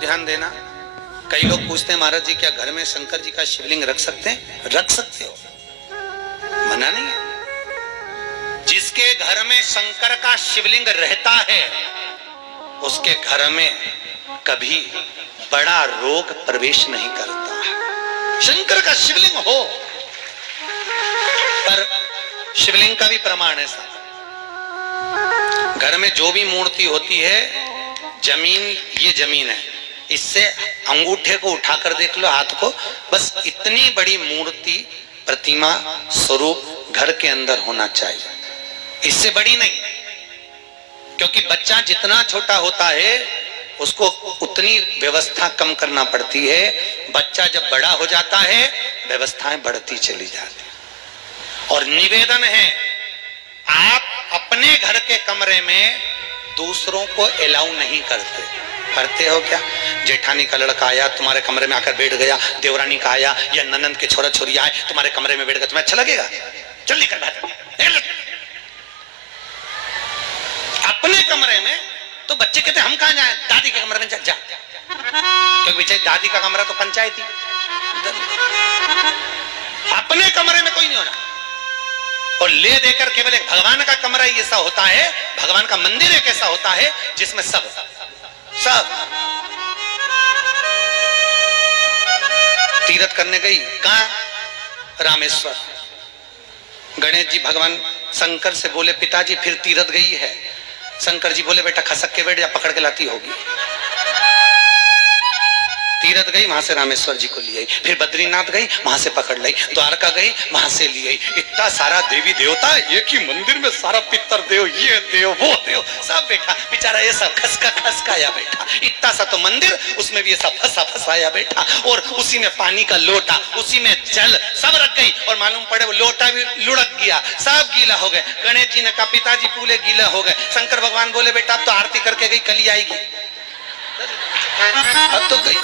ध्यान देना। कई लोग पूछते हैं महाराज जी क्या घर में शंकर जी का शिवलिंग रख सकते हैं? रख सकते हो, मना नहीं है। जिसके घर में शंकर का शिवलिंग रहता है उसके घर में कभी बड़ा रोग प्रवेश नहीं करता। शंकर का शिवलिंग हो, पर शिवलिंग का भी प्रमाण है साहब। घर में जो भी मूर्ति होती है, जमीन ये जमीन है, इससे अंगूठे को उठाकर देख लो, हाथ को, बस इतनी बड़ी मूर्ति प्रतिमा स्वरूप घर के अंदर होना चाहिए, इससे बड़ी नहीं। क्योंकि बच्चा जितना छोटा होता है उसको उतनी व्यवस्था कम करना पड़ती है। बच्चा जब बड़ा हो जाता है व्यवस्थाएं बढ़ती चली जाती। और निवेदन है, आप अपने घर के कमरे में दूसरों को अलाउ नहीं करते। करते हो क्या? जेठानी का लड़का आया तुम्हारे कमरे में आकर बैठ गया, देवरानी का आया या ननंद के छोरा छोरी आए तुम्हारे कमरे में बैठ गया, तुम्हें अच्छा लगेगा? चल निकल बाहर। अपने कमरे में तो बच्चे कहते हम कहां जाएं? दादी के कमरे में जा। क्योंकि बेचारी दादी का कमरा तो पंचायती। अपने कमरे में कोई नहीं होना। और ले देकर केवल एक भगवान का कमरा ही ऐसा होता है, भगवान का मंदिर एक ऐसा होता है जिसमें सब तीर्थ करने गई। कहां? रामेश्वर। गणेश जी भगवान शंकर से बोले पिताजी फिर तीर्थ गई है। शंकर जी बोले बेटा खसक के बैठ जा, पकड़ के लाती होगी। तीर्थ गई, वहां से रामेश्वर जी को ले आई, फिर बद्रीनाथ गई, वहां से पकड़ लाई, द्वारका गई, वहां से ले आई। इतना सारा देवी देवता एक ही मंदिर में, सारा पितर देव, ये देव वो देव सब बैठा, बेचारा ये सब खसकाया बैठा। इतना सा तो मंदिर, उसमें भी ये सब फंसाया बैठा। और उसी में पानी का लोटा, उसी में जल सब रख गई। और मालूम पड़े वो लोटा भी लुढ़क गया, सब गीला हो गए। गणेश जी ने कहा पिताजी पूरे गीला हो गए। शंकर भगवान बोले बेटा अब तो आरती करके गई, कल ही आएगी। अब तो गई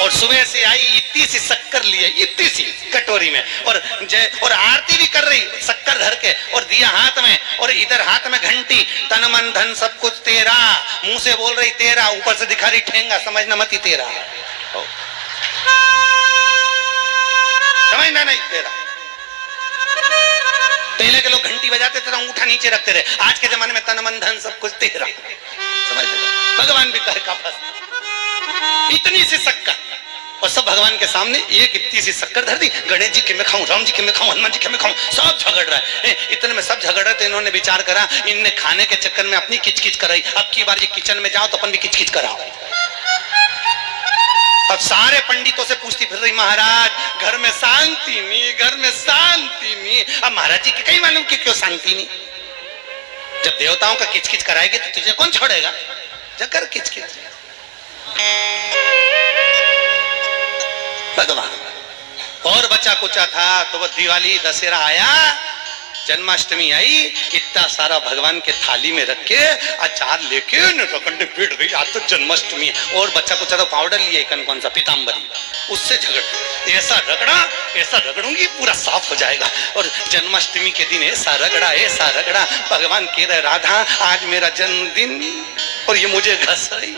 और सुबह से आई, इतनी सी शक्कर लिए, इतनी सी कटोरी में, और आरती भी कर रही शक्कर धर के, और दिया हाथ में, और इधर हाथ में घंटी, तन मन धन सब कुछ तेरा, मुंह से बोल रही तेरा, ऊपर से दिखा रही ठेंगा, समझना मत ही तेरा, समझना नहीं तेरा। पहले के लोग घंटी बजाते थे तो अंगूठा नीचे रखते थे, आज के जमाने में तन मन धन सब कुछ तेरा, समझ। भगवान भी कहे का फंस, इतनी सी शक्कर, और सब भगवान के सामने एक इतनी सी शक्कर धर दी। गणेश जी के मैं खाऊं, राम जी के मैं खाऊं, हनुमान जी के मैं खाऊं, सब झगड़ रहा है। इतने में सब झगड़ रहे थे, इन्होंने विचार करा इनने खाने के चक्कर में अपनी किचकिच कराई, अब की बार ये किचन में जाओ तो अपन भी किचकिच कराओ। अब सारे पंडितों से पूछती फिर रही महाराज घर में शांति नहीं, घर में शांति नहीं। अब महाराज जी के कहीं मालूम कि क्यों शांति नहीं? जब देवताओं का किचकिच कराएगी तो तुझे कौन छोड़ेगा? जकर किचकिच भगवान। और बचा कुचा था तो वो दिवाली दशहरा आया, जन्माष्टमी आई, इतना सारा भगवान के थाली में रख के अचार लेके रखंडे पीट गई, आज तो जन्माष्टमी है। और बच्चा कुचा तो पाउडर लिए कौन सा पीताम्बरी, उससे झगड़, ऐसा रगड़ूंगी पूरा साफ हो जाएगा। और जन्माष्टमी के दिन ऐसा रगड़ा, भगवान कह रहे राधा आज मेरा जन्मदिन और ये मुझे घस रही।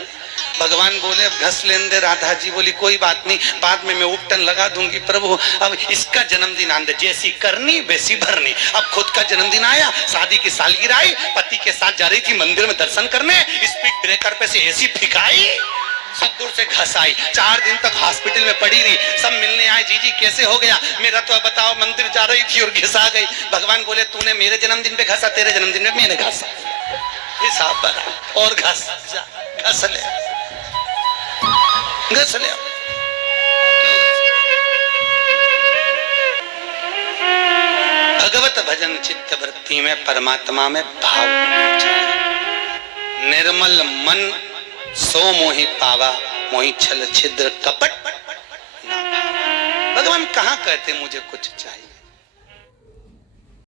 भगवान बोले अब घस लेने दे। राधा जी बोली कोई बात नहीं, बाद में मैं उपटन लगा दूंगी प्रभु, अब इसका जन्मदिन आंदे, जैसी करनी वैसी भरनी। अब खुद का जन्मदिन आया, शादी की सालगिरह आई, पति के साथ जा रही थी मंदिर में दर्शन करने, स्पीड ब्रेकर पे से ऐसी फिकाई, सब दूर से घस आई। 4 दिन तक हॉस्पिटल में पड़ी रही, सब मिलने आए, जी कैसे हो गया? मेरा तो बताओ मंदिर जा रही थी और घिसा गई। भगवान बोले तूने मेरे जन्मदिन पे घसा, तेरे जन्मदिन में मैंने घसा, हिसाब बना और घस ले। भगवत भजन चित्त वृत्ति में परमात्मा में भाव होना चाहिए। निर्मल मन सो मोहि पावा, मोहि छल छिद्र कपट। भगवान कहाँ कहते मुझे कुछ चाहिए?